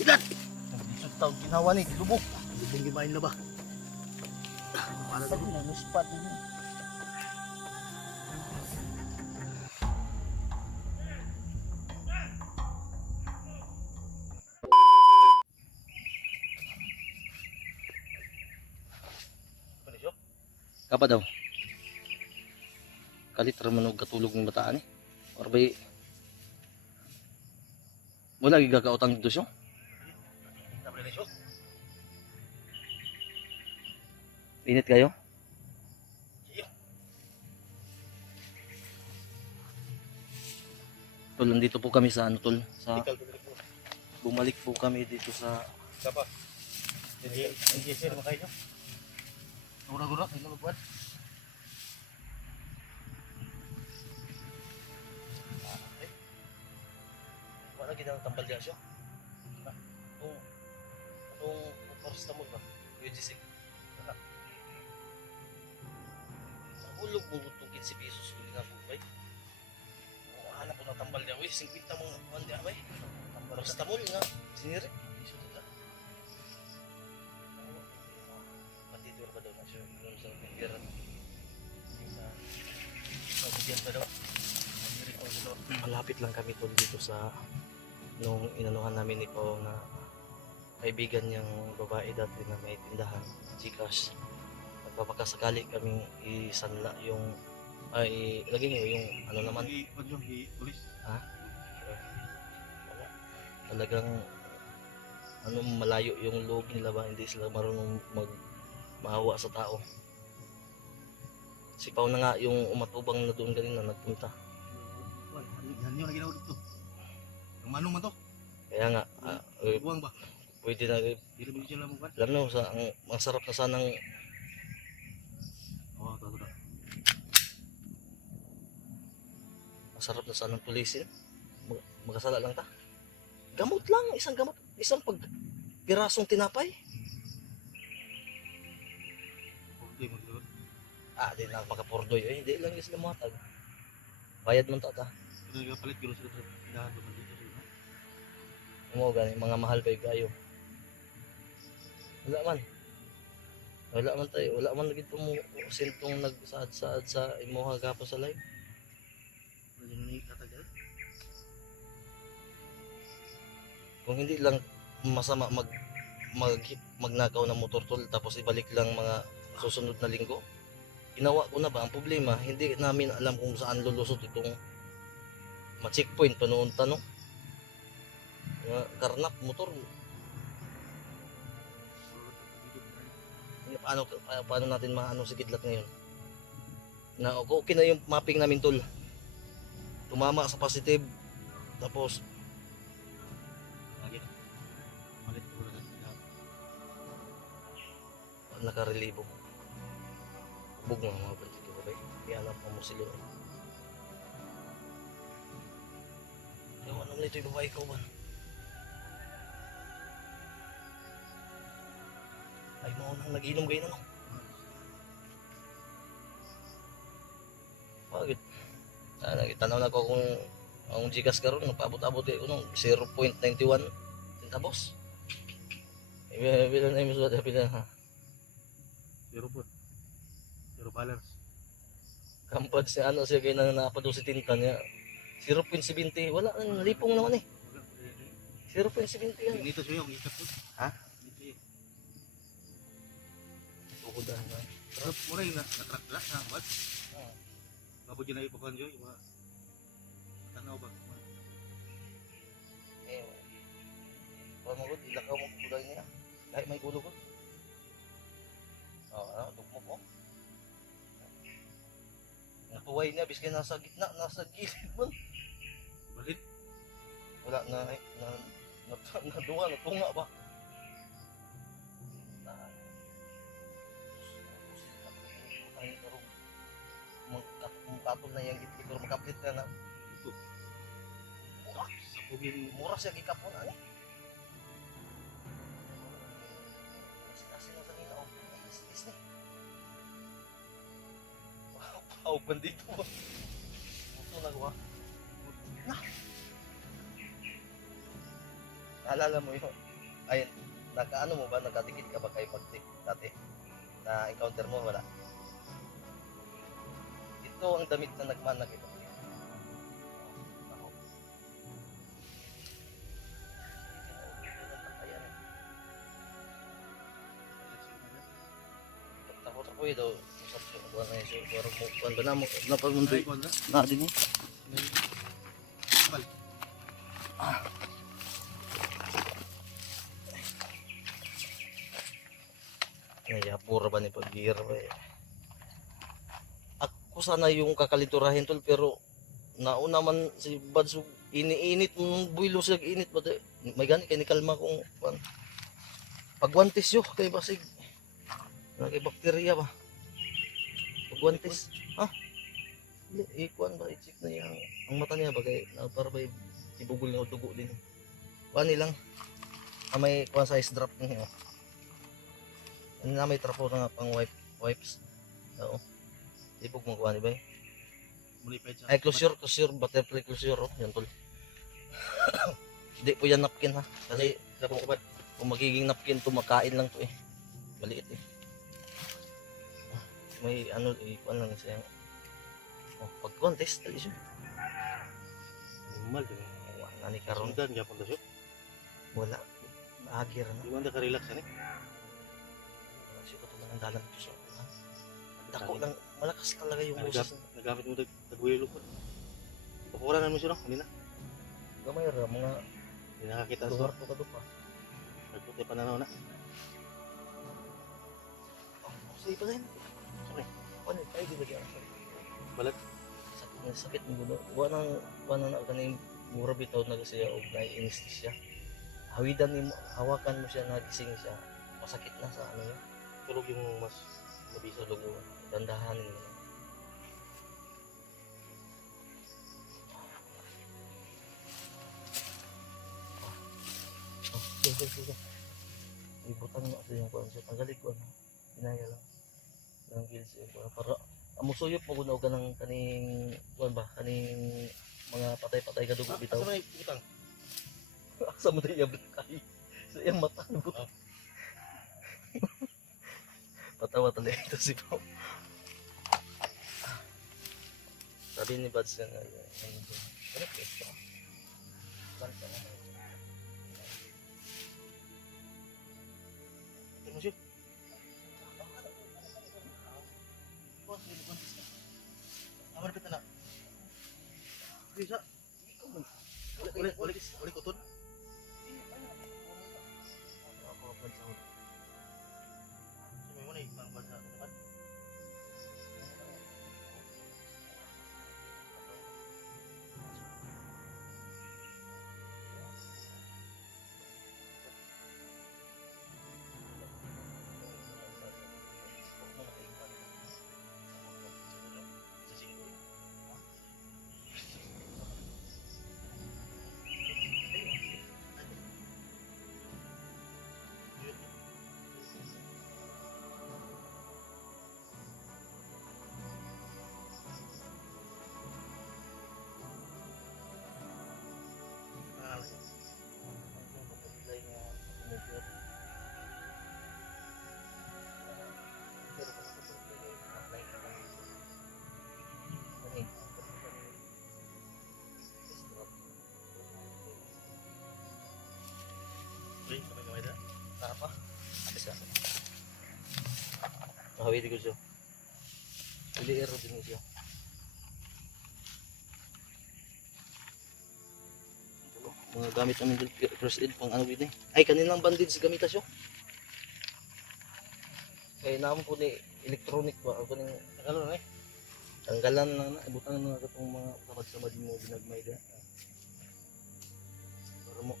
Ilan? Isot taon ginawa ni lubog. Lubong gimain na ba? Para Sabi na no spot na. Kapa daw. Kalit raman og katulog ng bataan eh. Or bay wala gigakautang dito siya. Init kayo? Tol, nandito po kami sa ano tol, sa bumalik po kami dito sa Sapa. Hindi sir makayo. Gura-gura kayo magbuat. wala ginang tambal diyan siya. Itong first mo ba? UGC. Ulog mo itong 15 pesos huli nga po ba? Hanap ko na tambal diyan. Uy, 50 mong kuhan diyan ba? Basta mo nga. Siniri. Iso dito. Matidor ba daw na siya? Yung sa pindira. Sa pagdiyan pa daw. Malapit lang kami tol dito sa nung inanuhan namin ni Pao na kaibigan niyang babae dati na may tindahan, Gcash. Nagpapakasakali kaming isanla yung ay lagi nyo yung ano naman Pulis. ha? Wala. Talagang ano malayo yung loob nila ba, hindi sila marunong maawa sa tao. Si Pao na nga yung umatubang na doon kanina nagpunta. Yan yung naginawa dito. Yung manong man to. Kaya nga Buwang ba? pwede na Dili mo sila mo ba? alam mo sa ang sarap na sanang Oh, tato na. masarap na sanang tulisin. Magkasala lang ta. Gamot lang, isang gamot, isang pirasong tinapay. Okay mo dito. Di na makapordoy. Hindi lang yung sila matag. Bayad man ta. Ito nagapalit gino sila sa tindahan doon dito. Mo gani mga mahal pa kayo. Wala man tayo. Wala man lagi mo sintong nagsaad-saad sa imuha gapon sa live. Yung ni katagal. Kung hindi lang masama magnakaw ng motor tol tapos ibalik lang mga susunod na linggo. Ginawa ko na ba? Ang problema, hindi namin alam kung saan lulusot itong ma-checkpoint pa noon tanong. Karnap motor. Paano natin maano si Kidlat ngayon? Na okay na yung mapping namin tol. Tumama sa positive tapos Lagi. Malit ko na. nakarelibo. Bug mga bandito ko ba? Ianap mo sila. Yung ano nito yung babae ko man. Ay mo nang nag-inom kayo na no? Bakit? Tanaw na ko kung ang Gcash karon nagpaabot-abot ko nung 0.91 centavos. Bilang na yung suwat bilang ha. Zero po. Zero balance. Kampad siya ano siya kaya na napado si tinta niya. 0.70 wala nang lipong naman eh. 0.70 yan. Dito siya yung ikat po. Ha? Dito eh. Tukudahan na. Pero mura yung natrak na. What? Mabot yun na ipakuhan dyo. Yung mga tanaw ba? Eh, pamagod, ilakaw mo kulay niya. Kahit may gulo ko. Dugmo ko. Natuway niya, biskin nasa gitna, nasa gilid mo. Balit. Wala na, naduwa, natunga ba? Katol na yung gitli, pero makaplit na na. Ito. Sa pugin. Mura siya gikapon, ano? Asin na sa nila, oh. Is ni. Wow, bandito ba? Ito nagawa. Na! Naalala mo yun? Ay, nakaano mo ba? Nagkadikit ka ba kay pag-tip dati? Na encounter mo, wala? Ito ang damit na nagmana kay pag-tip. Ako. Takot ako ito. Buwan na yun. Buwan ba na mo? Napagundoy. Ay, kuwan na. Na din eh. Bal. Nayapura ba ni pag-gear ba eh. Ako sana yung kakaliturahin tol pero nauna man si Badsug iniinit mong builo siya init ba te. May gani kay ni kalma kong pagwantis yo kay basig. Kay bakterya ba. Pagwantis. Ha? Ikuan ba i-check na yang ang mata niya ba kay para ba ibugol na dugo din. Wani lang. May kuan size drop niya. Ano na may trapo na pang wipes. Oo. Ibog mo kuha ni ba? Mulipay siya. Ay, closure, butterfly closure. Oh. Yan tol. Hindi po yan napkin ha. Kasi kung magiging napkin to, makain lang to eh. Maliit eh. May ano, kuha lang siya. Oh, pag-contest, tali siya. Normal din. Wala ni karon. Sundan gyapon daw siya. Wala. Maagir na. Di man ka relax ani. Wala siya katulad ng dalan to siya. Dako lang, malakas talaga yung boses. Nagamit mo tagwilo ko. Pakuran naman siya no, hindi na. Gamay ra, mga Hindi nakakita lugar sa. to ka pa. Nagputi pa na na. Oh, sige pa rin. Sorry. Ano, ay di ba diyan? Balat. Sakit mo gulo. Wala na kaning mura bitaw na siya og na anesthesia. Hawidan nimo, hawakan mo siya nagising siya. Masakit na sa ano yun. Tulog yung mas mabisa Tulog mo. Dandahanin mo. Sige. Ibutan mo sa yung kuwan siya. Tanggalit ko ano. Pinaya lang. Ng gills yun. Para amusuyop mo kunaw ka ng kaning kuwan ba? Kaning mga patay-patay ka dugo bitaw. Asa may utang? Asa mo tayo kay sa iyang mata buto. Patawa talaga ito si Pao. Sabi ni Bads na ano ba ito? Banta na. Ito mo siya. Aman pita na. Bisa. Ulit utod. Sabi mo na yung basa naman. Uy, kamay na. Apa? Abis ka. Mahawid ko siya. Pili ero din siya. Mga gamit namin din first aid pang ano din eh. Ay kanilang bandage gamita siya. Kaya naman po ni electronic ba ako ning Nakalo na eh. tanggalan lang na ibutan na nga itong mga samad-samad mo ginagmay da. Para mo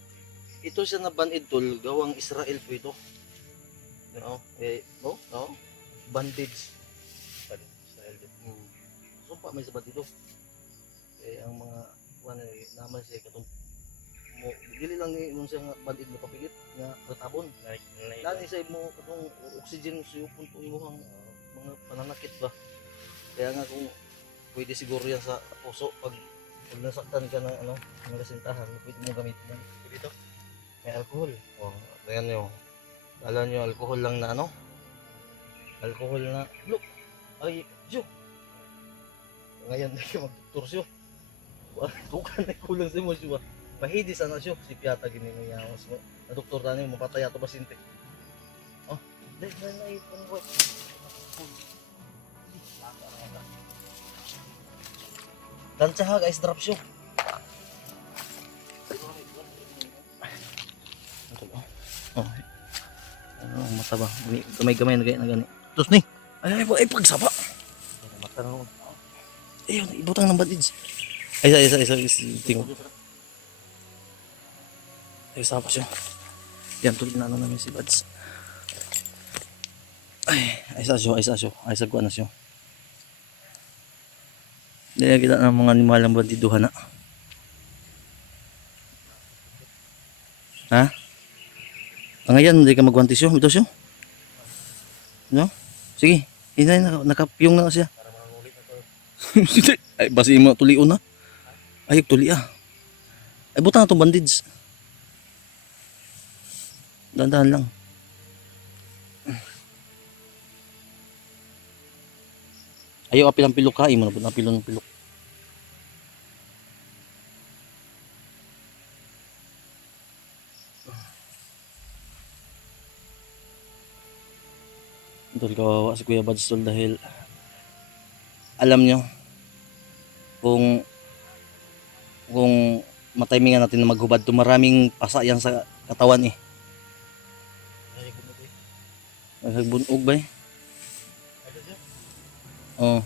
ito siya na bandage tool gawang Israel po ito. Oo, bandage. Style din. Sumpa may sabat dito. Eh ang mga kuan naman siya katong mo dili lang ni mo siya nga bandage na papigit nga katabon. Dani say mo katong oxygen sa punto mo ang mga pananakit ba. Kaya nga kung pwede siguro yan sa puso pag nasaktan ka ng ano, ng kasintahan, pwede mo gamitin yan. Dito. May alcohol. Oh, may Tingnan nyo. Kala nyo alcohol lang na ano? Alcohol na. Look! Ay, siyo! Ngayon na siya mag-doktor siyo. Tukan na kulang sa mo siyo. Mahidis ano siyo. Si Piata gini mo yawas mo. Na doktor tani mo patay ato basinte. Oh, dahil na itong what? Tansya ha guys, drop siyo. Oh. Ano mata ba? Gamay-gamay na gani na gani. Tos ni. Ay pagsaba. Mata na. Ayun, ibutang ng bandage. Ay isa tingog. Ay sapa siya. Yan tuloy na ano namin si Bads. Ay sa siyo. Ay sa kuan na siyo. Dili kita ng mga animalang bandiduhan na. Ha? Ngayon, hindi ka magwantis yun. Ito siya. No? Sige. Hinay na. Nakapyong na siya. Ay, basi mo tulion na. Ay, tuli ah. Ay, butang na itong bandage. Dahan-dahan lang. Ayaw apil ang pilok ha. Imo na po apil ng pilok. Dahil kawawa si Kuya Bads tol dahil alam nyo kung matimingan natin na maghubad to maraming pasa yan sa katawan eh. Nagbunog ba eh? Oo.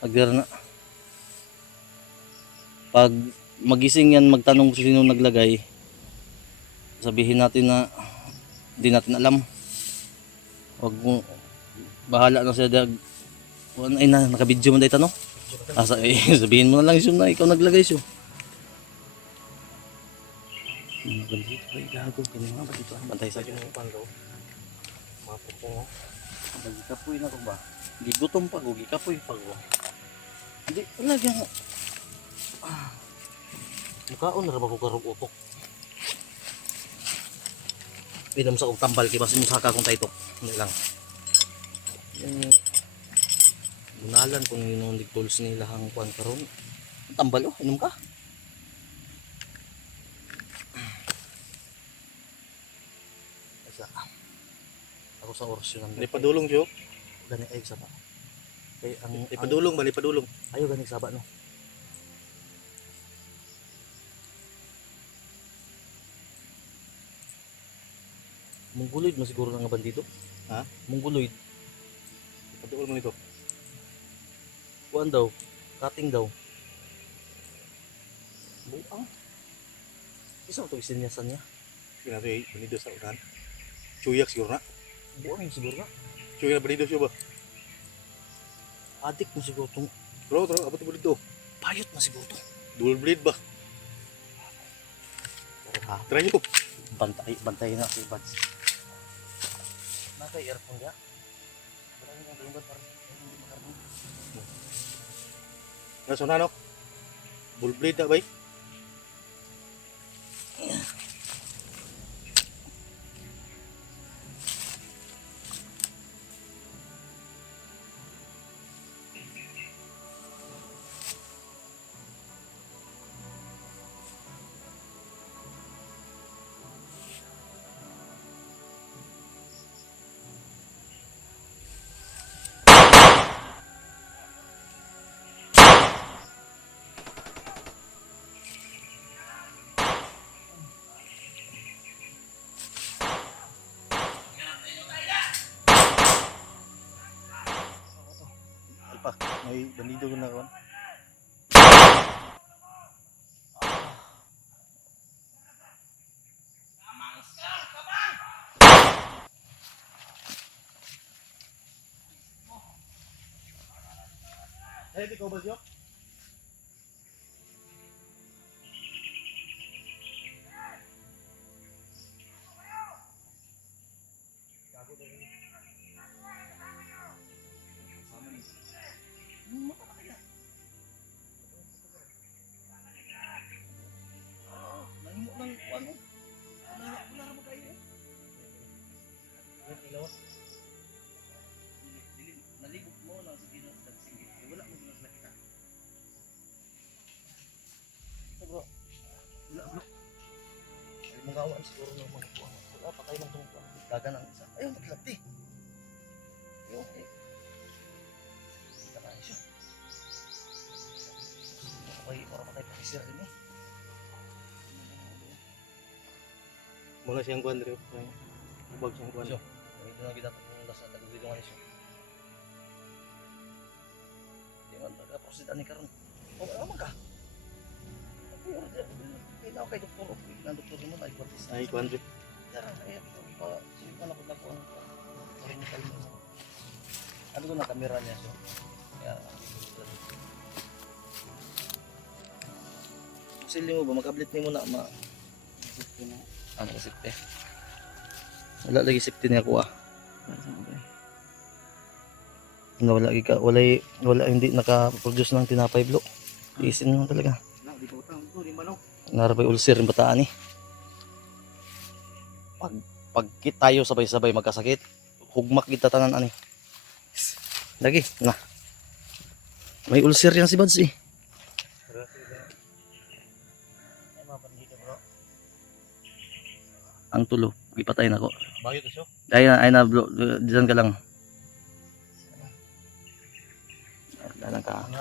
Agder na. Pag magising yan magtanong kung sino naglagay sabihin natin na hindi natin alam. Wag mo bahala na siya dag. Ay na nakabidyo mo dito no? Asa sabihin mo na lang siya na ikaw naglagay siya. Bandito ba igago kini nga bandito bantay sa akin ng panggaw. Mapupo. Gikapoy na ko ba? Gigutom pa ko, gikapoy pa ko. Hindi lagyan mo. Mukaon ra ba ko karog upok. Pinom sa kong tambal kay basin mo saka kong taytok. Hindi lang. Gunalan kung yung tools nila hang kuan karon. Tambal oh, inom ka. Isa. Ako sa oras yun. Di padulong siyo. Gani ay saba. Kay ang Di padulong, bali padulong. ayo gani saba no. Mongoloid na siguro nga bandito. Ha? Mongoloid. Padulong mo nito. Kuan daw. Cutting daw. Buang. Isa to isinyasan niya. Pinatoy banido sa unan. Chuyak siguro na. Buang siguro nga. Chuyak na banido siyo ba? Adik mo siguro tong Tro, abot mo dito. payot na siguro to. Dual blade ba? Ha, Try nyo. bantay na si Bads. Naka earphone ya. Marami nga ba para hindi makarinig. Nasa na no? Dual blade na ba eh? Pa, may bandido ko na kawan. Hey, ikaw ba siya? Nahimo ng ano? Wala na mo kayo. siguro ng mga kuha. Wala, patay lang itong kuha. Daga ng isa. Ayun, naglagti. Ayun, eh. Kita na siya. Okay, para patay pa si Sir din eh. Mga siyang kuwan rin. Ubag siyang kuwan. So, ito na kita itong nasa tagulilungan niya. Hindi man taga-proceed ani karon. O, naman ka? Pinaw kay doktor. Ng doktor mo na ipatis. Ay, kuwan rin. Tara, ay, sige pa na ko ang oriental mo. Ano ko na kamera niya so. Kaya, sili mo ba, makablit mo na ma... Ano ka sipte? Wala lagi sipte niya ko ah. Wala lagi ka, wala hindi naka-produce ng tinapay block. Iisin lang talaga. Di ko utang ko, di manok. Narabay ulcer yung bataan eh. Pag tayo sabay-sabay magkasakit, hugmak kita tanan ani. Lagi, na. May ulcer yan si Bads eh. Ang tulo, ipatay na ko. Bayo to siya. Ay na, bro, diyan ka lang. Dalang ka. Ano?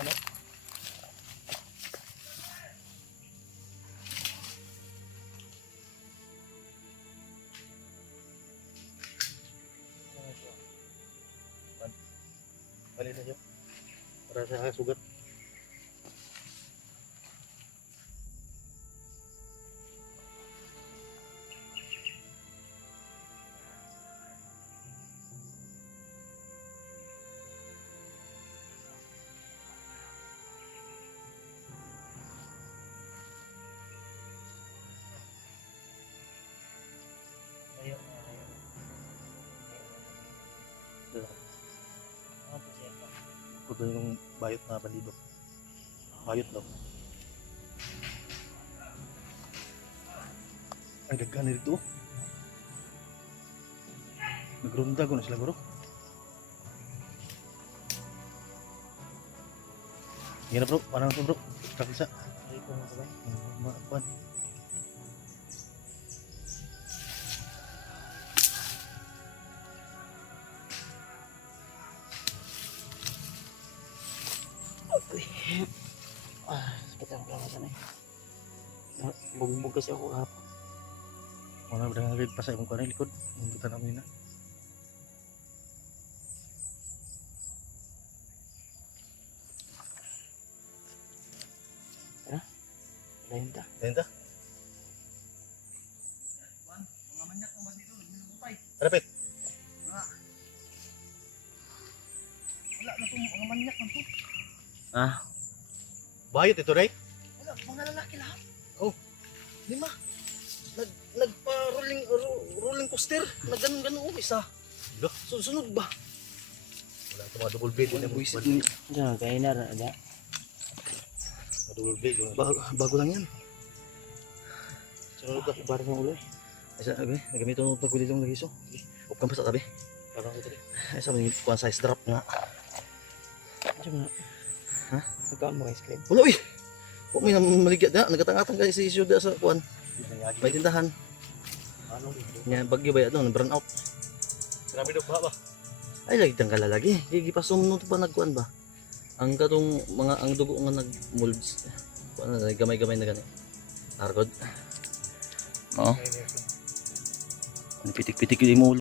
Balik na siya. Para sa sugat. Ito yung bayot na balidok. Bayot daw. Ay, daghan na dito. Nagrunda ko na sila bro. Yan na bro, parang na bro. Kakisa. Ay, kung masabay. Kuhan. Sakit ang kalasan eh. Bugbog kasi ako kahapon. Mga berang agad pa sa imong kuhan likod. Ang kita namin na. Lain ta. Ayun ta. Mga manyak ng bandito, nagmumutay. Rapit. Wala na itong mga manyak na ito. Ah, Bayot ito, right? wala, mga lalaki lahat. Oh, lima. Nagpa-rolling coaster. Nagganon-ganon isa. Lo. Sunod ba? Wala ito mga double blade. Buisit. Diyan, kaya na ada. Mga double blade. Bago lang yan. Sunod ako para sa ulo eh. Ay, sabi, nagamit ito ng tagulilong lagi so. Upkan pa sa tabi. Parang ito rin. Ay, sabi, kuha size drop nga. Diyan na. Ha? Nagkaan mo ice cream. Wala, uy! Huwag may maligyan na. Nagatangatang kayo si Isyo sa kuhan. May tindahan. Ano dito? Nga, bagyo ba yan? Burn out. Grabe daw ba ba? Ay, lagi tang kalalagi. Gigi pa sumunod pa nagkuhan ba? Ang katong mga, ang dugo nga nag-molds. Kuhan na, gamay-gamay na gani. Argod. Oo. Pitik-pitik yung mo